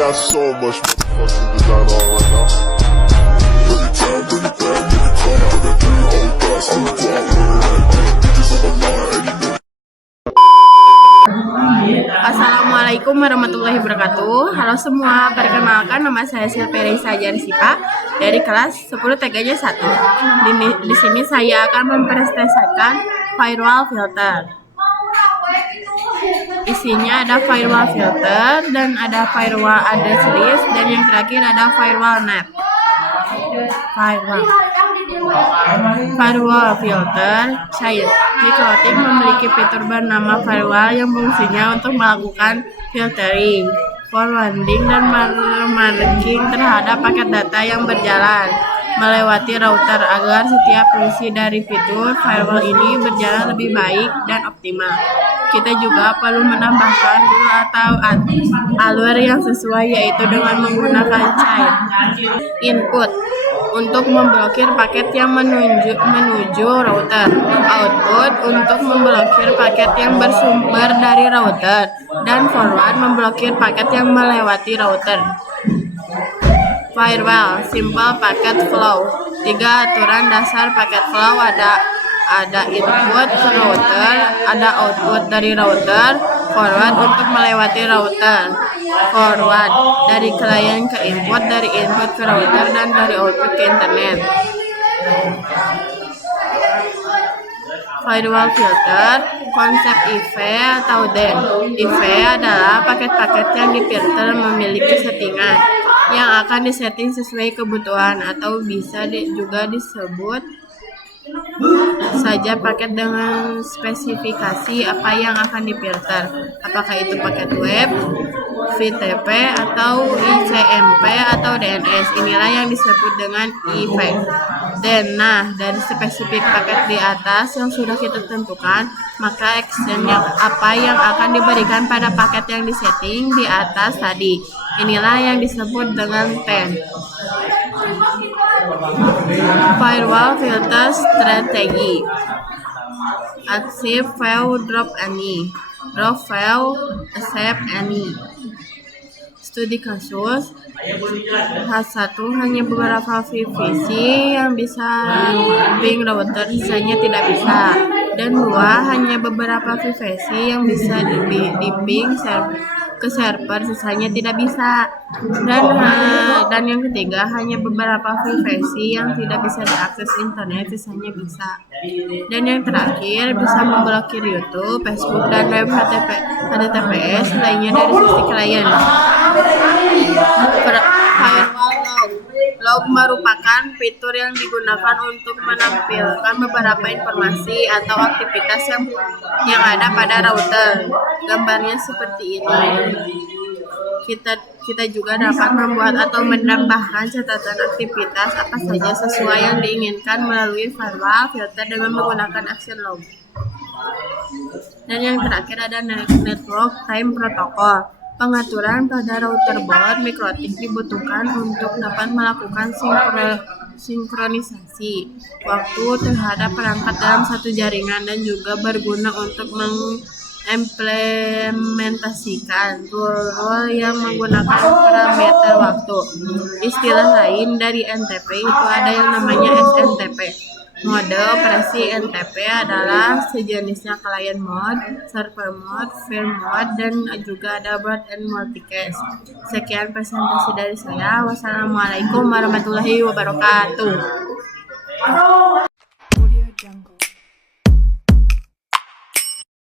got so much motherfucking design on right now. Every time, bring it back, make it come out. Got 3 old thoughts, I'm a block with it. Bitches on my line, and you know. Assalamualaikum warahmatullahi wabarakatuh. Halo semua, perkenalkan nama saya Silverisa Jarsika dari kelas 10 TGJ 1. Di sini saya akan mempresentasikan firewall filter. Isinya ada firewall filter dan ada firewall address list dan yang terakhir ada firewall net. Firewall filter cair. Mikrotik memiliki fitur bernama firewall yang fungsinya untuk melakukan filtering, forwarding, dan marking terhadap paket data yang berjalan melewati router agar setiap fungsi dari fitur firewall ini berjalan lebih baik dan optimal. Kita juga perlu menambahkan rule atau alur yang sesuai, yaitu dengan menggunakan cair. Input untuk memblokir paket yang menuju router. Output untuk memblokir paket yang bersumber dari router. Dan forward memblokir paket yang melewati router. Firewall, simple packet flow. 3 aturan dasar packet flow ada input ke router, ada output dari router, forward untuk melewati router, forward dari klien ke input, dari input ke router, dan dari output ke internet. Firewall filter, konsep IV atau DEN. IV adalah paket-paket yang difilter memiliki settingan yang akan disetting sesuai kebutuhan, atau bisa juga disebut saja paket dengan spesifikasi apa yang akan difilter, apakah itu paket web, VTP, atau ICMP, atau DNS. Inilah yang disebut dengan IV. Dan dari spesifik paket di atas yang sudah kita tentukan, maka action yang apa yang akan diberikan pada paket yang disetting di atas tadi. Inilah yang disebut dengan TEN. Firewall filter strategi. Accept file, drop any. Drop file, accept any. Studi kasus. H1 hanya beberapa VPC yang bisa ping router, sisanya tidak bisa. Dan 2 hanya beberapa VPC yang bisa di-ping ke server, sisanya tidak bisa. Dan yang ketiga hanya beberapa VPC yang tidak bisa diakses internet, sisanya bisa. Dan yang terakhir bisa memblokir YouTube, Facebook, dan web HTTPS lainnya dari sisi klien. Firewall log merupakan fitur yang digunakan untuk menampilkan beberapa informasi atau aktivitas yang ada pada router. Gambarnya seperti ini. Kita juga dapat membuat atau menambahkan catatan aktivitas apa saja sesuai yang diinginkan melalui firewall filter dengan menggunakan action log. Dan yang terakhir ada network time protocol. Pengaturan pada router board mikrotik dibutuhkan untuk dapat melakukan sinkronisasi waktu terhadap perangkat dalam satu jaringan, dan juga berguna untuk mengimplementasikan rule yang menggunakan parameter waktu. Istilah lain dari NTP itu ada yang namanya SNTP. Mode operasi NTP adalah sejenisnya client mode, server mode, firm mode, dan juga ada broad and multicast. Sekian presentasi dari saya. Wassalamualaikum warahmatullahi wabarakatuh.